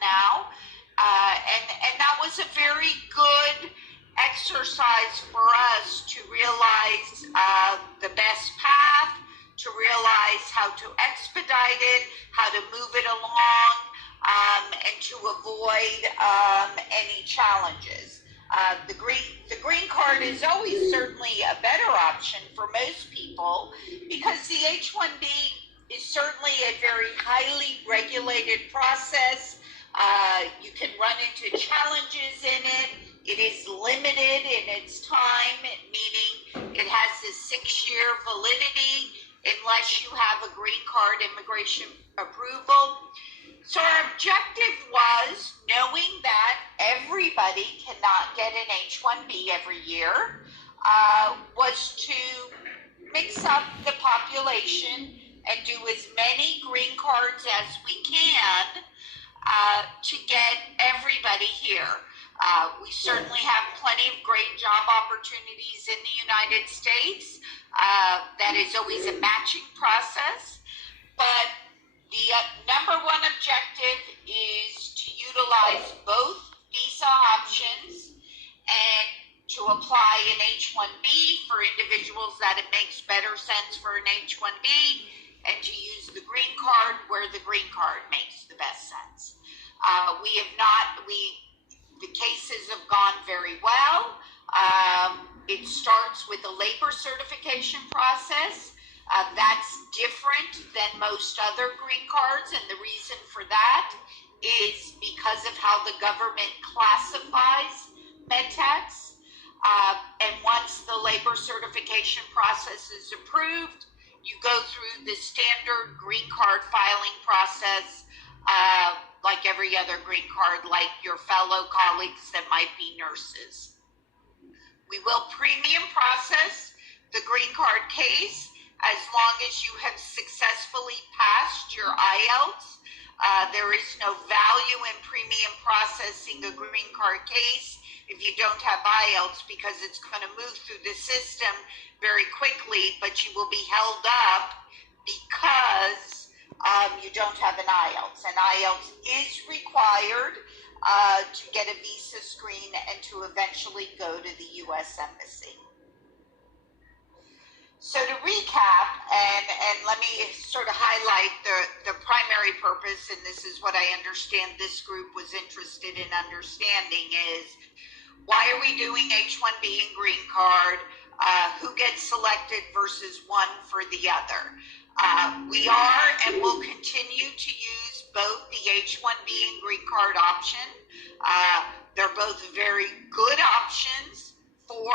now. And that was a very good exercise for us to realize the best path, to realize how to expedite it, how to move it along, and to avoid any challenges. The green card is always certainly a better option for most people because the H-1B is certainly a very highly regulated process. You can run into challenges in it. It is limited in its time, meaning it has a 6-year validity unless you have a green card immigration approval. So our objective was, knowing that everybody cannot get an H-1B every year, was to mix up the population and do as many green cards as we can to get everybody here. We certainly have plenty of great job opportunities in the United States. That is always a matching process, but the number one objective is to utilize both visa options and to apply an H-1B for individuals that it makes better sense for an H-1B, and to use the green card where the green card makes the best sense. The cases have gone very well. It starts with a labor certification process. That's different than most other green cards, and the reason for that is because of how the government classifies medtechs. And once the labor certification process is approved, you go through the standard green card filing process like every other green card, like your fellow colleagues that might be nurses. We will premium process the green card case as long as you have successfully passed your IELTS. There is no value in premium processing a green card case if you don't have IELTS, because it's going to move through the system very quickly, but you will be held up because you don't have an IELTS. And IELTS is required to get a visa screen and to eventually go to the U.S. Embassy. So to recap, and let me sort of highlight the primary purpose, and this is what I understand this group was interested in understanding, is why are we doing H-1B and green card? Who gets selected versus one for the other? We are and will continue to use both the H-1B and green card option. They're both very good options for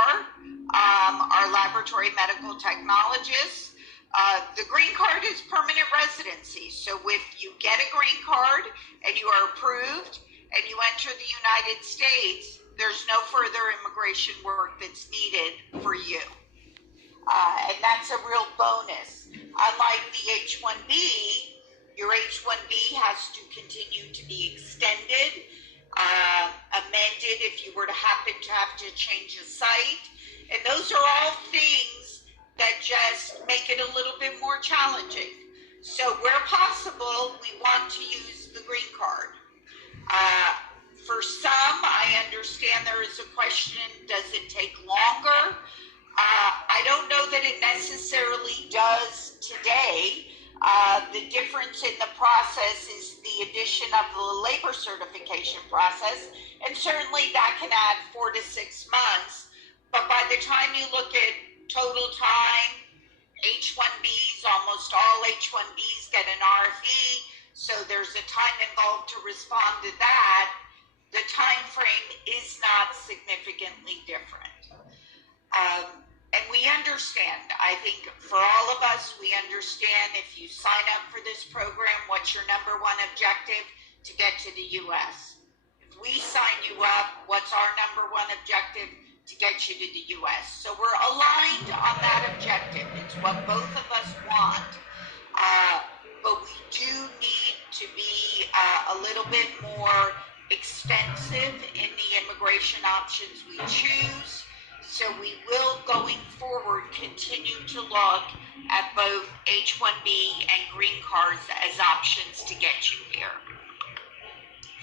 our laboratory medical technologists. The green card is permanent residency. So if you get a green card and you are approved and you enter the United States, there's no further immigration work that's needed for you. And that's a real bonus. Unlike the H-1B, your H-1B has to continue to be extended, amended if you were to happen to have to change a site. And those are all things that just make it a little bit more challenging. So where possible, we want to use the green card. For some, I understand there is a question, does it take longer? I don't know that it necessarily does today. The difference in the process is the addition of the labor certification process, and certainly that can add 4 to 6 months. But by the time you look at total time, H-1Bs, almost all H-1Bs get an RFE, so there's a time involved to respond to that. The time frame is not significantly different. And we understand, I think for all of us, we understand if you sign up for this program, what's your number one objective? To get to the U.S. If we sign you up, what's our number one objective? To get you to the U.S. So we're aligned on that objective. It's what both of us want. But we do need to be a little bit more extensive in the immigration options we choose. So we will, going forward, continue to look at both H-1B and green cards as options to get you here.